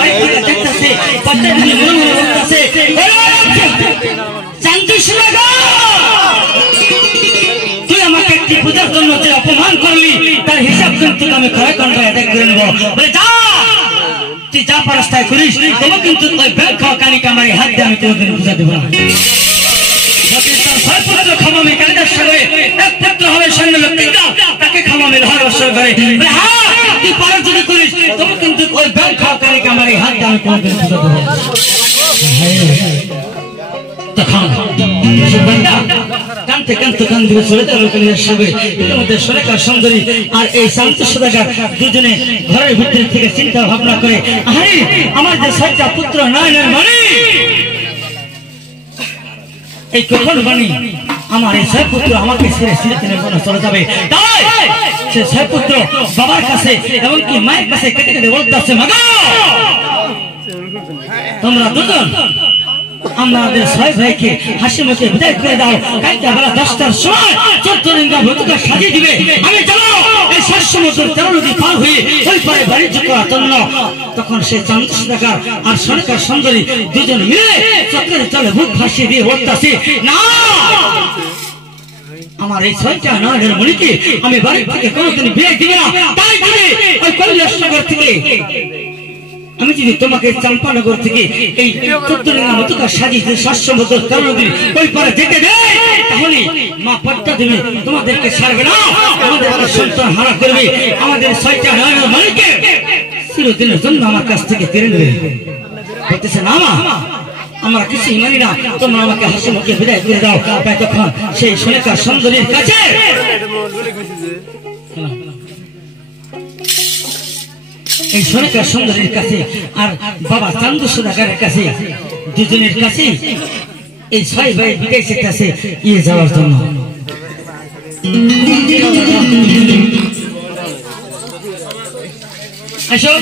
বাড়ি থেকে দেখতেছে বাচ্চা দিকে মনে মনে বলতেছে চান্দু সুরাগা তুই আমাকে একটি পূজার জন্য যে অপমান করলি তার হিসাব কিন্তু আমি খরা কণ্ঠে আদায় করে নেব বলে যা তুই যা পারস তাই করিস তবে কিন্তু ওই ব্যাগ খাওয়া কানিকে আমার হাত দিয়ে আমি কোনোদিন পূজা দেবো না খামামি কালিদাস সাগরে এক পুত্র হবে সৈন্য লক্ষ্মীরা তাকে খামামি লোহার বর্ষণ করে হ্যাঁ তুই পারস যদি করিস তবে কিন্তু ওই ব্যাগ খাওয়া কানিকে আমার হাত দিয়ে আমি কোনোদিন পূজা দেবো কানতে কানতে কান দিকে চলে যাবে কালিদাস সাগরে ইতিমধ্যে সুরেখা সুন্দরী আর এই শান্ত সদাগর দুজনে ঘরের ভিতর থেকে চিন্তা ভাবনা করে আরে আমার যে 6টা পুত্র নয়নের মণি এই কখন বাণী আমার এই 6 পুত্র আমাকে ছেড়ে সিলেটের জন্য চলে যাবে তাই সে 6 পুত্র বাবার কাছে এমনকি মায়ের কাছে কেটে কেটে বলতেছে মাগো তোমরা দুজন আমাদের 6 ভাইকে হাসি মুখে বিদায় করে দাও কালকে বেলা 10টার সময় 14 লিঙ্গা ভূতুকা সাজিয়ে দিবে আমি চলো এই 7 সমুদ্র 13 নদী পার হয়ে ওই পারে বাণিজ্য করার জন্য তখন সে চান্দু সুদাগর আর সুরেখা সুন্দরী দুজন মিলে চক্রের চলে বুক ভাসিয়ে দিয়ে বলতেছে না আমার এই 6টা নয়নের মণিকে আমি বাড়ি থেকে কোনোদিন বিয়ে দিব না তাই দিবে ওই কৈলাস নগর থেকে আমি যদি তোমাকে চম্পানগর থেকে এই 14 লিঙ্গা ভূতুকা সাজিয়ে 7 সমুদ্র 13 নদী ওই পারে যেতে দেয় তাহলে মা পদ্মা দেবী তোমাদেরকে ছাড়বে না আমাদের সন্তান হারা করবে আমাদের 6টা নয়নের মণিকে চিরদিনের জন্য আমার কাছ থেকে কেড়ে নেবে বলতেছে না মা আমরা কিছুই মানি না তোমরা আমাকে হাসি মুখে বিদায় করে দাও তাই তখন সেই সুরেখা সুন্দরীর কাছে এই সুরেখা সুন্দরীর কাছে আর বাবা চান্দু সুদাগরের কাছে দুজনের কাছে এই 6 ভাই বিদায় চেয়েছে ইয়ে যাওয়ার জন্য আসো